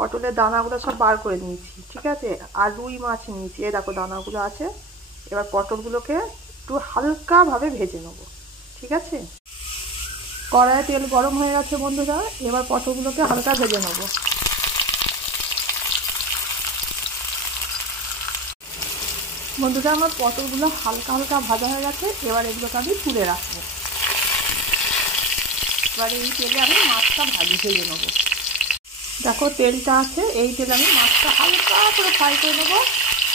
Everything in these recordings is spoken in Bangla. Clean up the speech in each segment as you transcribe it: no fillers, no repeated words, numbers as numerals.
পটলের দানাগুলো সব বার করে নিয়েছি, ঠিক আছে। আর রুই মাছ নিয়েছি, এই দেখো দানাগুলো আছে। এবার পটলগুলোকে একটু হালকাভাবে ভেজে নেবো, ঠিক আছে। কড়াইয়ে তেল গরম হয়ে গেছে বন্ধুরা, এবার পটলগুলোকে হালকা ভেজে নেবো। বন্ধুরা আমার পটলগুলো হালকা হালকা ভাজা হয়ে গেছে, এবার এগুলোকে আমি তুলে রাখবো। এবার এই তেলে আমি মাছটা ভেজে নেবো। দেখো তেলটা আছে, এই তেলে আমি মাছটা হালকা করে ফ্রাই করে নেবো,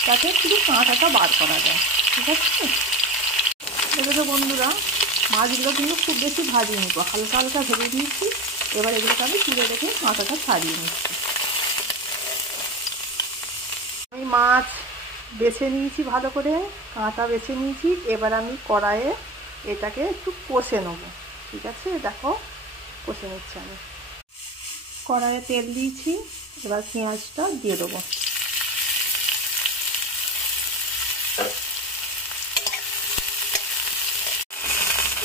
যাতে শুধু কাঁটাটা বার করা যায়, ঠিক আছে। দেখো বন্ধুরা মাছগুলো কিন্তু খুব বেশি ভাজিয়ে নেবো, হালকা হালকা ভেজে দিয়েছি। এবার এগুলোকে আমি তুলে রেখে কাঁটাটা ছাড়িয়ে নিচ্ছি। আমি মাছ বেছে নিয়েছি ভালো করে, কাঁটা বেছে নিয়েছি। এবার আমি কড়াইয়ে এটাকে একটু কষে নেবো, ঠিক আছে। দেখো কষে নিচ্ছি আমি। কড়াইয়ে তেল দিয়েছি, এবার পেঁয়াজটা দিয়ে দেবো।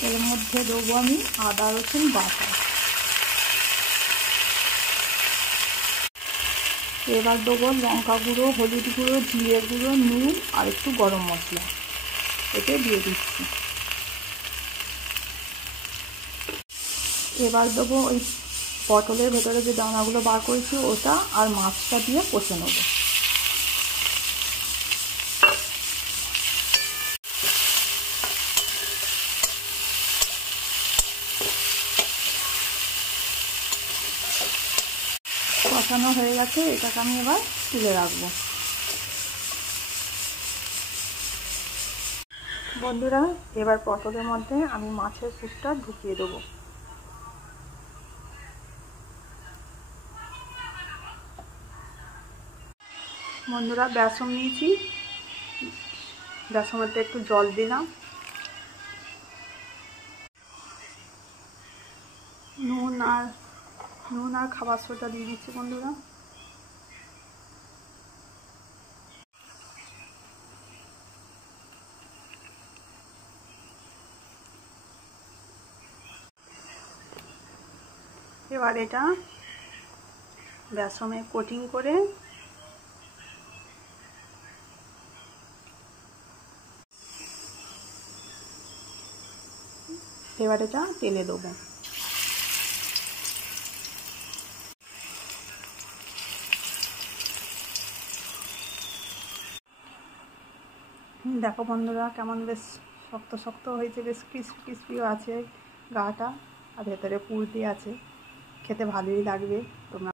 এর মধ্যে দেবো আমি আদা রসুন বাটা। এবার দেবো লঙ্কা গুঁড়ো, হলুদ গুঁড়ো, জিরে গুঁড়ো, নুন আর একটু গরম মশলা, এতে দিয়ে দিচ্ছি। এবার দেবো ওই পটলের ভেতরে যে দানাগুলো বার করেছি ওটা, আর মাছটা দিয়ে কষে নেবো। কষানো হয়ে গেছে, এটাকে আমি এবার তুলে রাখবো। বন্ধুরা এবার পটলের মধ্যে আমি মাছের পুরটা ঢুকিয়ে দেবো। বন্ধুরা বেসন নিয়েছি, বেসনের মধ্যে একটু জল দিলাম, নুন আর খাবার সোডা দিয়ে দিচ্ছি বন্ধুরা। এবার এটা বেসনে কোটিং করে এবার এটা তেলে দেবো। দেখো বন্ধুরা কেমন বেশ শক্ত শক্ত হয়েছে, বেশ ক্রিস্পি ক্রিস্পিও আছে গাটা, আর ভেতরে পুর দিয়ে আছে, খেতে ভালোই লাগবে। তোমরা